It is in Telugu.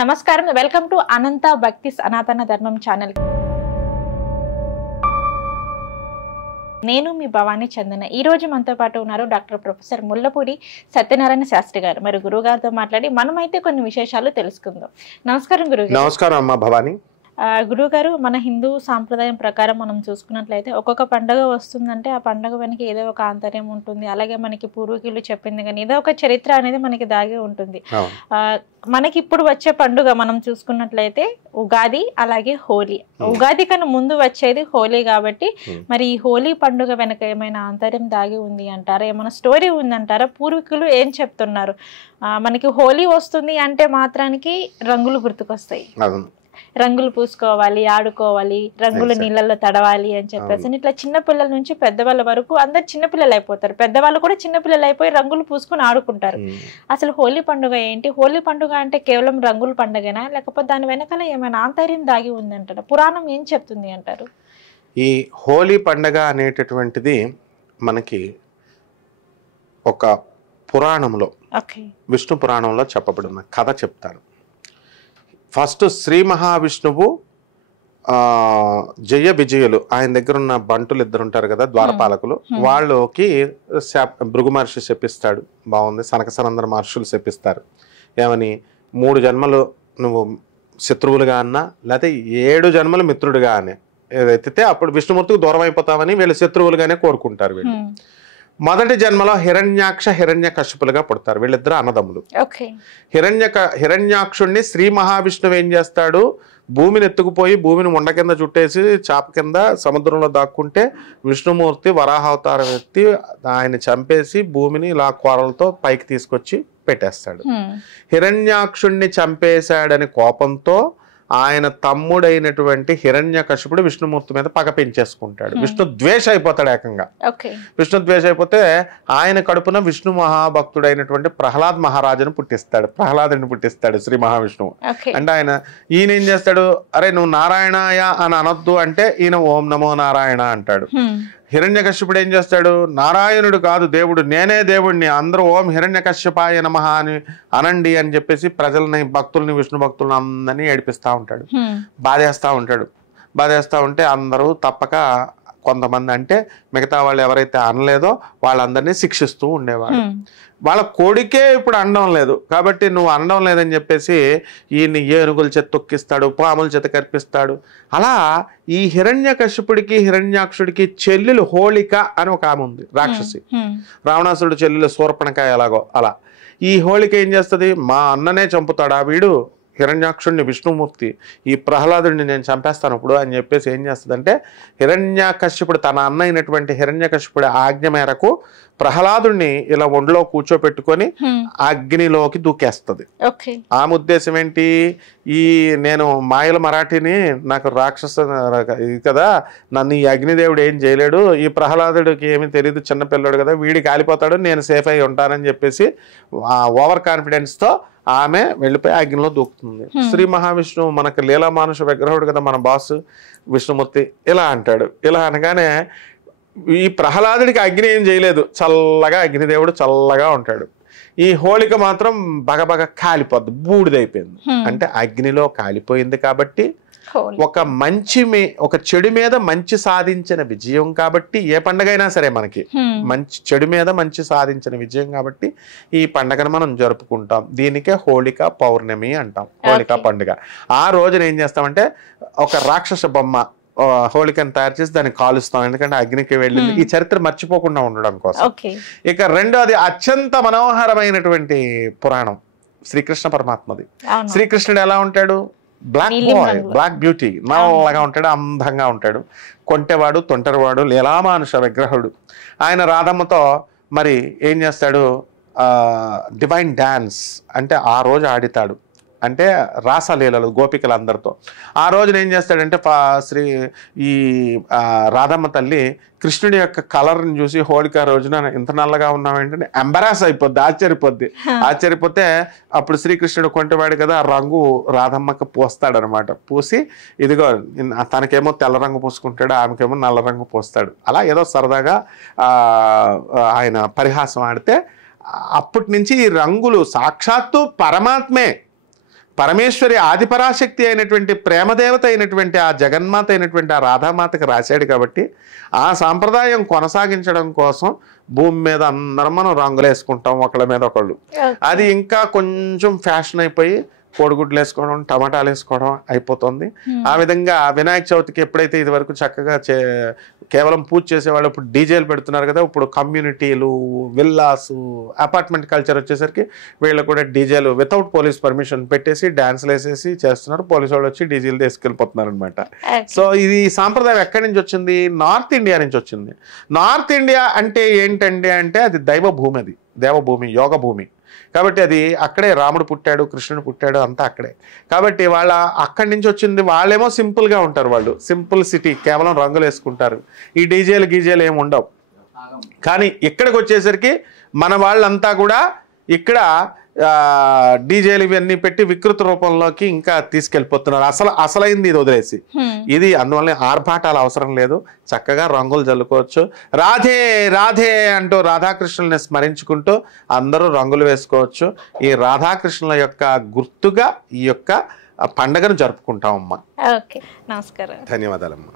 నమస్కారం, వెల్కమ్ టు అనంత భక్తి సనాతన ధర్మం ఛానల్. నేను మీ భవానీ చందన. ఈ రోజు మనతో పాటు ఉన్నారు డాక్టర్ ప్రొఫెసర్ ముల్లపూడి సత్యనారాయణ శాస్త్రి గారు. మరి గురువు గారితో మాట్లాడి మనమైతే కొన్ని విశేషాలు తెలుసుకుందాం. నమస్కారం గురువు. నమస్కారం అమ్మా భవానీ. గురువు గారు, మన హిందూ సాంప్రదాయం ప్రకారం మనం చూసుకున్నట్లయితే ఒక్కొక్క పండుగ వస్తుందంటే ఆ పండుగ వెనక ఏదో ఒక ఆంతర్యం ఉంటుంది. అలాగే మనకి పూర్వీకులు చెప్పింది కానీ ఏదో ఒక చరిత్ర అనేది మనకి దాగి ఉంటుంది. మనకి ఇప్పుడు వచ్చే పండుగ మనం చూసుకున్నట్లయితే ఉగాది, అలాగే హోలీ. ఉగాది కన్నా ముందు వచ్చేది హోలీ కాబట్టి మరి ఈ హోలీ పండుగ వెనక ఏమైనా ఆంతర్యం దాగి ఉంది అంటారా? ఏమైనా స్టోరీ ఉందంటారా? పూర్వీకులు ఏం చెప్తున్నారు? మనకి హోలీ వస్తుంది అంటే మాత్రానికి రంగులు గుర్తుకొస్తాయి. రంగులు పూసుకోవాలి, ఆడుకోవాలి, రంగుల నీళ్ళల్లో తడవాలి అని చెప్పేసి ఇట్లా చిన్నపిల్లల నుంచి పెద్దవాళ్ళ వరకు అందరు చిన్నపిల్లలు అయిపోతారు. పెద్దవాళ్ళు కూడా చిన్నపిల్లలు అయిపోయి రంగులు పూసుకొని ఆడుకుంటారు. అసలు హోలీ పండుగ ఏంటి? హోలీ పండుగ అంటే కేవలం రంగుల పండుగనా, లేకపోతే దాని వెనకాల ఏమైనా ఆంతర్యం దాగి ఉంది అంటారు? పురాణం ఏం చెప్తుంది అంటారు? ఈ హోలీ పండుగ అనేటటువంటిది మనకి ఒక పురాణంలో, విష్ణు పురాణంలో చెప్పబడిన కథ చెప్తాను. ఫస్ట్ శ్రీ మహావిష్ణువు జయ విజయులు ఆయన దగ్గర ఉన్న బంటులు ఇద్దరు ఉంటారు కదా, ద్వారపాలకులు, వాళ్ళకి భృగు మహర్షి శపిస్తాడు. బాగుంది. సనకసనందర మహర్షులు శపిస్తారు. ఏమని? 3 జన్మలు నువ్వు శత్రువులుగా అన్నా, లేకపోతే 7 జన్మలు మిత్రుడిగా అని ఏదైతే అప్పుడు విష్ణుమూర్తికి దూరం అయిపోతామని వీళ్ళు శత్రువులుగానే కోరుకుంటారు. వీళ్ళు మొదటి జన్మలో హిరణ్యాక్ష హిరణ్య కశ్యపులుగా పుడతారు. వీళ్ళిద్దరు అన్నదమ్ములు. హిరణ్యాక్షుణ్ణి శ్రీ మహావిష్ణువు ఏం చేస్తాడు? భూమిని ఎత్తుకుపోయి భూమిని ముండ కింద చుట్టేసి చాప కింద సముద్రంలో దాక్కుంటే విష్ణుమూర్తి వరాహావతారం ఎత్తి ఆయన చంపేసి భూమిని ఇలా కోరలతో పైకి తీసుకొచ్చి పెట్టేస్తాడు. హిరణ్యాక్షుణ్ణి చంపేశాడని కోపంతో ఆయన తమ్ముడైనటువంటి హిరణ్యకశిపుడు విష్ణుమూర్తి మీద పగ పెంచేసుకుంటాడు. విష్ణు ద్వేష అయిపోతాడు ఏకంగా. విష్ణు ద్వేష అయిపోతే ఆయన కడుపున విష్ణు మహాభక్తుడైనటువంటి ప్రహ్లాద్ మహారాజును పుట్టిస్తాడు. ప్రహ్లాదుని పుట్టిస్తాడు శ్రీ మహావిష్ణువు. అంటే ఈయన ఏం చేస్తాడు? అరే నువ్వు నారాయణాయ అని అనొద్దు అంటే ఈయన ఓం నమో నారాయణ అంటాడు. హిరణ్యకశ్యపుడు ఏం చేస్తాడు? నారాయణుడు కాదు దేవుడు, నేనే దేవుడిని, అందరూ ఓం హిరణ్యకశ్యపాయ నమః అని అనండి అని చెప్పేసి ప్రజల్ని, భక్తుల్ని, విష్ణు భక్తులను అందరినీ ఏడిపిస్తూ ఉంటాడు. బాధేస్తూ ఉంటే అందరూ తప్పక కొంతమంది, అంటే మిగతా వాళ్ళు ఎవరైతే అనలేదో వాళ్ళందరినీ శిక్షిస్తూ ఉండేవాడు. వాళ్ళ కొడుకే ఇప్పుడు అనడం లేదు కాబట్టి నువ్వు అనడం లేదని చెప్పేసి ఈయన్ని ఏనుగుల చేత తొక్కిస్తాడు, పాముల చేత కర్పిస్తాడు. అలా ఈ హిరణ్యకశిపుడికి హిరణ్యాక్షుడికి చెల్లెలు హోళిక అని ఒక ఆమె ఉంది, రాక్షసి. రావణాసురుడు చెల్లెలు శూర్పణఖ ఎలాగో అలా ఈ హోళిక ఏం చేస్తుంది? మా అన్ననే చంపుతాడా వీడు హిరణ్యాక్షుడిని, విష్ణుమూర్తి, ఈ ప్రహ్లాదుడిని నేను చంపేస్తాను ఇప్పుడు అని చెప్పేసి ఏం చేస్తుందంటే హిరణ్యకశ్యపుడు తన అన్న అయినటువంటి హిరణ్యకశ్యపుడి ఆజ్ఞ మేరకు ప్రహ్లాదుడిని ఇలా ఒంట్లో కూర్చోపెట్టుకొని అగ్నిలోకి దూకేస్తుంది. ఆమె ఉద్దేశం ఏంటి? నేను మాయల మరాఠీని, నాకు రాక్షస కదా, నన్ను ఈ అగ్నిదేవుడు ఏం చేయలేడు, ఈ ప్రహ్లాదుడికి ఏమీ తెలియదు, చిన్నపిల్లడు కదా, వీడి కాలిపోతాడు, నేను సేఫ్ అయి ఉంటానని చెప్పేసి ఓవర్ కాన్ఫిడెన్స్తో ఆమె వెళ్ళిపోయి అగ్నిలో దూకుతుంది. శ్రీ మహావిష్ణువు మనకు లీలా మానుష విగ్రహుడు కదా మన బాస్ విష్ణుమూర్తి, ఇలా అంటాడు. ఇలా అనగానే ఈ ప్రహ్లాదుడికి అగ్ని ఏం చేయలేదు, చల్లగా అగ్నిదేవుడు చల్లగా ఉంటాడు. ఈ హోళిక మాత్రం బగబగ కాలిపోద్ది, బూడిదైపోయింది. అంటే అగ్నిలో కాలిపోయింది కాబట్టి ఒక చెడు మీద మంచి సాధించిన విజయం కాబట్టి, ఏ పండుగ అయినా సరే మనకి చెడు మీద మంచి సాధించిన విజయం కాబట్టి ఈ పండుగను మనం జరుపుకుంటాం. దీనికే హోళిక పౌర్ణమి అంటాం, హోళిక పండుగ. ఆ రోజున ఏం చేస్తామంటే ఒక రాక్షస బొమ్మ హోళికను తయారు చేసి దాన్ని కాలుస్తాం, ఎందుకంటే అగ్నికి వెళ్ళింది. ఈ చరిత్ర మర్చిపోకుండా ఉండడం కోసం. ఇక రెండోది అత్యంత మనోహరమైనటువంటి పురాణం శ్రీకృష్ణ పరమాత్మది. శ్రీకృష్ణుడు ఎలా ఉంటాడు? బ్లాక్ బాయ్, బ్లాక్ బ్యూటీ, నల్లగా ఉంటాడు, అందంగా ఉంటాడు, కొంటెవాడు, తొంటరివాడు, లీలామానుష విగ్రహుడు. ఆయన రాధమ్మతో మరి ఏం చేస్తాడు? డివైన్ డాన్స్ అంటే ఆ రోజు ఆడితాడు, అంటే రాసలీలలు గోపికలందరితో. ఆ రోజున ఏం చేస్తాడంటే ఈ రాధమ్మ తల్లి కృష్ణుడి యొక్క కలర్ని చూసి హోళిక రోజున ఇంత నల్లగా ఉన్నామేంటని ఎంబరాస్ అయిపోద్ది, ఆశ్చర్యపోతే అప్పుడు శ్రీకృష్ణుడు కొంటవాడు కదా, ఆ రంగు రాధమ్మకి పోస్తాడనమాట. పూసి ఇదిగో తనకేమో తెల్ల రంగు పూసుకుంటాడు, ఆమెకేమో నల్ల రంగు పోస్తాడు. అలా ఏదో సరదాగా ఆయన పరిహాసం ఆడితే అప్పటి నుంచి ఈ రంగులు సాక్షాత్తు పరమాత్మే పరమేశ్వరి ఆదిపరాశక్తి అయినటువంటి ప్రేమదేవత అయినటువంటి ఆ జగన్మాత అయినటువంటి ఆ రాధామాతకి రాశాడు కాబట్టి ఆ సాంప్రదాయం కొనసాగించడం కోసం భూమి మీద అందరం మనం రంగులు వేసుకుంటాం ఒకళ్ళ మీద ఒకళ్ళు. అది ఇంకా కొంచెం ఫ్యాషన్ అయిపోయి కోడిగుడ్లు వేసుకోవడం, టమాటాలు వేసుకోవడం అయిపోతుంది. ఆ విధంగా వినాయక చవితికి ఎప్పుడైతే ఇది వరకు చక్కగా కేవలం పూజ చేసేవాళ్ళు ఇప్పుడు డీజేలు పెడుతున్నారు కదా, ఇప్పుడు కమ్యూనిటీలు, విల్లాస్, అపార్ట్మెంట్ కల్చర్ వచ్చేసరికి వీళ్ళు కూడా డీజేలు వితౌట్ పోలీస్ పర్మిషన్ పెట్టేసి డ్యాన్స్లు వేసేసి చేస్తున్నారు. పోలీసు వాళ్ళు వచ్చి డీజేలు తీసుకెళ్ళిపోతున్నారు అనమాట. సో ఇది సాంప్రదాయం ఎక్కడి నుంచి వచ్చింది? నార్త్ ఇండియా నుంచి వచ్చింది. నార్త్ ఇండియా అంటే ఏంటండి అంటే అది దైవ భూమి, అది దేవభూమి, యోగ భూమి. కాబట్టి అది అక్కడే రాముడు పుట్టాడు, కృష్ణుడు పుట్టాడు, అంతా అక్కడే. కాబట్టి వాళ్ళ అక్కడి నుంచి వచ్చింది. వాళ్ళేమో సింపుల్గా ఉంటారు, వాళ్ళు సింపుల్ సిటీ, కేవలం రంగులు వేసుకుంటారు. ఈ డీజేలు గీజేలు ఏమి ఉండవు. కానీ ఇక్కడికి వచ్చేసరికి మన వాళ్ళంతా కూడా ఇక్కడ డీజేలు ఇవన్నీ పెట్టి వికృత రూపంలోకి ఇంకా తీసుకెళ్ళిపోతున్నారు. అసలైంది ఇది వదిలేసి ఇది. అందువల్ల ఆర్భాటాలు అవసరం లేదు, చక్కగా రంగులు జల్లుకోవచ్చు. రాధే రాధే అంటూ రాధాకృష్ణుల్ని స్మరించుకుంటూ అందరూ రంగులు వేసుకోవచ్చు. ఈ రాధాకృష్ణుల యొక్క గుర్తుగా ఈ యొక్క పండుగను జరుపుకుంటామమ్మా. ఓకే, నమస్కారం. ధన్యవాదాలమ్మా.